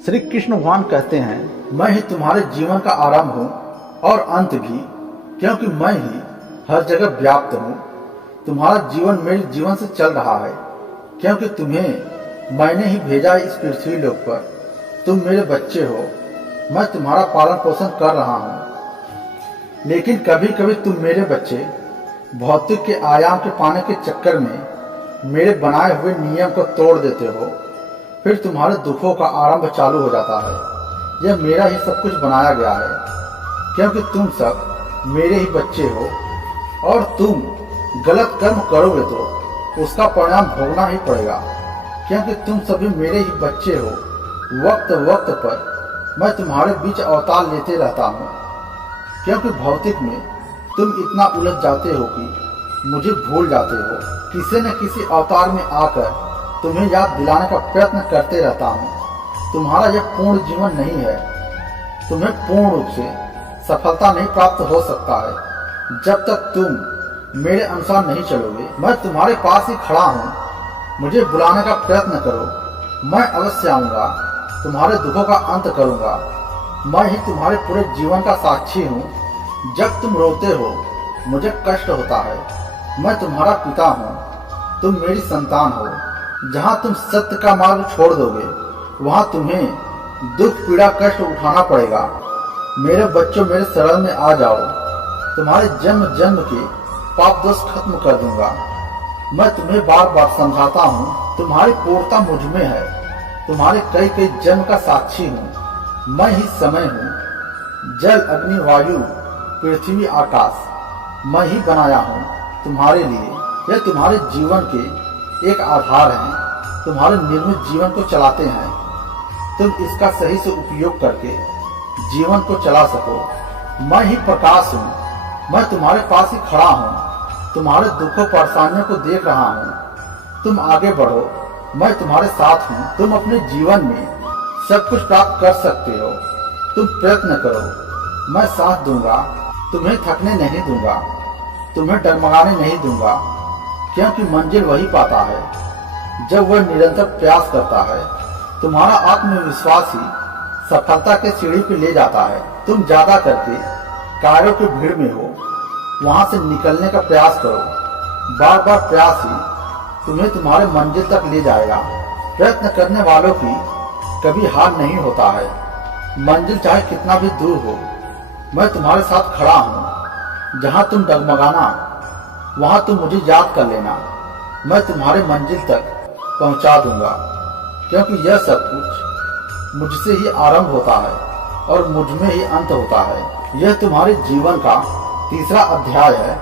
श्री कृष्ण भगवान कहते हैं, मैं ही तुम्हारे जीवन का आरंभ हूँ और अंत भी, क्योंकि मैं ही हर जगह व्याप्त हूँ। तुम्हारा जीवन मेरे जीवन से चल रहा है, क्योंकि तुम्हें मैंने ही भेजा है इस पृथ्वी लोक पर। तुम मेरे बच्चे हो, मैं तुम्हारा पालन पोषण कर रहा हूँ। लेकिन कभी कभी तुम मेरे बच्चे भौतिक के आयाम के पाने के चक्कर में मेरे बनाए हुए नियम को तोड़ देते हो। फिर तुम्हारे दुखों का आरंभ चालू हो जाता है। यह मेरा ही सब कुछ बनाया गया है, क्योंकि तुम सब मेरे ही बच्चे हो और तुम गलत कर्म करोगे तो उसका परिणाम भोगना ही पड़ेगा, क्योंकि तुम सभी मेरे ही बच्चे हो। वक्त वक्त पर मैं तुम्हारे बीच अवतार लेते रहता हूँ, क्योंकि भौतिक में तुम इतना उलझ जाते हो कि मुझे भूल जाते हो। किसी न किसी अवतार में आकर तुम्हें याद दिलाने का प्रयत्न करते रहता हूँ। तुम्हारा यह पूर्ण जीवन नहीं है। तुम्हें पूर्ण रूप से सफलता नहीं प्राप्त हो सकता है जब तक तुम मेरे अनुसार नहीं चलोगे। मैं तुम्हारे पास ही खड़ा हूँ, मुझे बुलाने का प्रयत्न करो। मैं अवश्य आऊँगा, तुम्हारे दुखों का अंत करूँगा। मैं ही तुम्हारे पूरे जीवन का साक्षी हूँ। जब तुम रोते हो मुझे कष्ट होता है। मैं तुम्हारा पिता हूँ, तुम मेरी संतान हो। जहाँ तुम सत्य का मार्ग छोड़ दोगे वहाँ तुम्हें दुख पीड़ा कष्ट उठाना पड़ेगा। मेरे बच्चों, मेरे शरण में आ जाओ। तुम्हारे जन्म जन्म के पाप दोष खत्म कर दूंगा। मैं तुम्हें बार बार समझाता हूँ, तुम्हारी पूर्णता मुझ में है। तुम्हारे कई कई जन्म का साक्षी हूँ। मैं ही समय हूँ। जल अग्नि वायु पृथ्वी आकाश मैं ही बनाया हूँ तुम्हारे लिए। यह तुम्हारे जीवन के एक आधार हैं, तुम्हारे निर्मित जीवन को चलाते हैं। तुम इसका सही से उपयोग करके जीवन को चला सको। मैं ही प्रकाश हूँ, मैं तुम्हारे पास ही खड़ा हूँ। तुम्हारे दुखों परेशानियों को देख रहा हूँ। तुम आगे बढ़ो, मैं तुम्हारे साथ हूँ। तुम अपने जीवन में सब कुछ प्राप्त कर सकते हो। तुम प्रयत्न करो, मैं साथ दूंगा। तुम्हें थकने नहीं दूंगा, तुम्हें डगमगाने नहीं दूंगा, क्योंकि मंजिल वही पाता है जब वह निरंतर प्रयास करता है। तुम्हारा आत्मविश्वास ही सफलता के सीढ़ी पर ले जाता है। तुम ज्यादा करके कार्यों की भीड़ में हो, वहां से निकलने का प्रयास करो। बार बार प्रयास ही तुम्हें तुम्हारे मंजिल तक ले जाएगा। प्रयत्न करने वालों की कभी हार नहीं होता है। मंजिल चाहे कितना भी दूर हो, मैं तुम्हारे साथ खड़ा हूँ। जहाँ तुम डगमगाना वहाँ तुम मुझे याद कर लेना। मैं तुम्हारे मंजिल तक पहुँचा दूंगा, क्योंकि यह सब कुछ मुझसे ही आरंभ होता है और मुझ में ही अंत होता है। यह तुम्हारे जीवन का तीसरा अध्याय है।